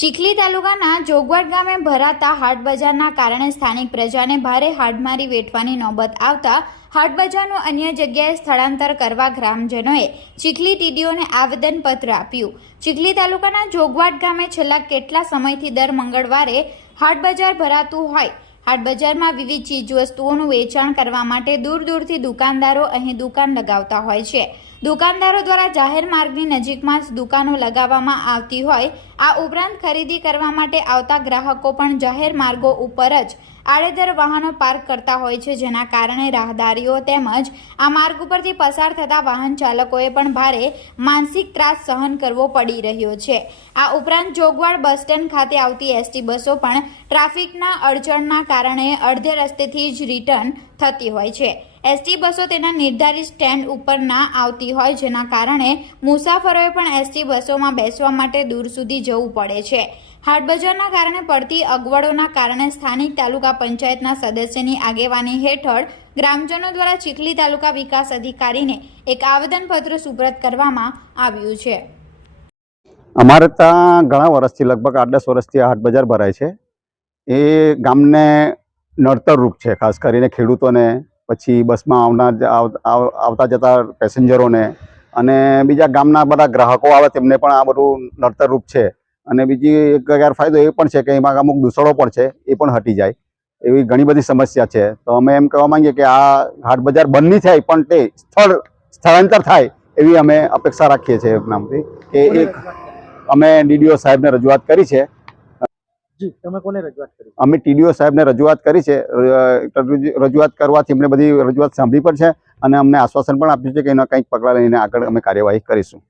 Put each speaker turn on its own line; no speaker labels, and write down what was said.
ચીખલી તાલુકાના જોગવાડ ગામે ભરાતા હાટ બજારના કારણે સ્થાનિક પ્રજાને ભારે હાડમારી વેઠવાની નોબત આવતા હાટ બજારનું અન્ય જગ્યાએ સ્થળાંતર કરવા ગ્રામજનોએ ચીખલી ટીડીઓને આવેદનપત્ર આપ્યું. ચીખલી તાલુકાના જોગવાડ ગામે છેલ્લા કેટલા સમયથી દર મંગળવારે હાટ બજાર ભરાતું હોય હાટ બજારમાં વિવિધ ચીજવસ્તુઓનું વેચાણ કરવા માટે દૂર દૂરથી દુકાનદારો અહીં દુકાન લગાવતા હોય છે. દુકાનદારો દ્વારા જાહેર માર્ગની નજીકમાં જ દુકાનો લગાવવામાં આવતી હોય, આ ઉપરાંત ખરીદી કરવા માટે આવતા ગ્રાહકો પણ જાહેર માર્ગો ઉપર જ આડેધર વાહનો પાર્ક કરતા હોય છે, જેના કારણે રાહદારીઓ તેમજ આ માર્ગ ઉપરથી પસાર થતા વાહન ચાલકોએ પણ ભારે માનસિક ત્રાસ સહન કરવો પડી રહ્યો છે. આ ઉપરાંત જોગવાડ બસ સ્ટેન્ડ ખાતે આવતી એસટી બસો પણ ટ્રાફિકના અડચણના કારણે અડધે રસ્તેથી જ રિટર્ન થતી હોય છે. એસટી બસો તેના નિર્ધારિત સ્ટેન્ડ ઉપર ના આવતી હોય જેના કારણે મુસાફરોએ પણ એસટી બસોમાં બેસવા માટે દૂર સુધી જવું પડે છે. હાટબજારના કારણે પડતી અગવડોના કારણે સ્થાનિક તાલુકા પંચાયતના સદસ્યની આગેવાની હેઠળ ગ્રામજનો દ્વારા ચીખલી તાલુકા વિકાસ અધિકારીને એક આવેદનપત્ર સુપ્રત કરવામાં આવ્યું છે.
અમારે ત્યાં ઘણા વર્ષથી, લગભગ આઠ દસ વર્ષથી આ હાટ ભરાય છે. એ ગામને નડતરરૂપ છે, ખાસ કરીને ખેડૂતોને, પછી બસમાં આવનાર આવ- આવ- આવતા જતા પેસેન્જરોને, અને બીજા ગામના બધા ગ્રાહકો આવે તેમને પણ આ બધું નડતરરૂપ છે. અને બીજી એક ગેરફાયદો એ પણ છે કે એમાં અમુક દૂષણો પણ છે, એ પણ હટી જાય. એવી ઘણી બધી સમસ્યા છે. તો અમે એમ કહેવા માંગીએ કે આ હાટ બજાર બંધ નહીં થાય, પણ તે સ્થળ, સ્થળાંતર થાય એવી અમે અપેક્ષા રાખીએ છીએ નામથી કે એક અમે ડીડીઓ સાહેબને રજૂઆત કરી છે. અમે ટીડીઓ સાહેબને રજૂઆત કરી છે. રજૂઆત કરવાથી અમને બધી રજૂઆત સાંભળી પણ છે અને અમને આશ્વાસન પણ આપ્યું છે કે એના કંઈક પગલાં લઈને આગળ અમે કાર્યવાહી કરીશું.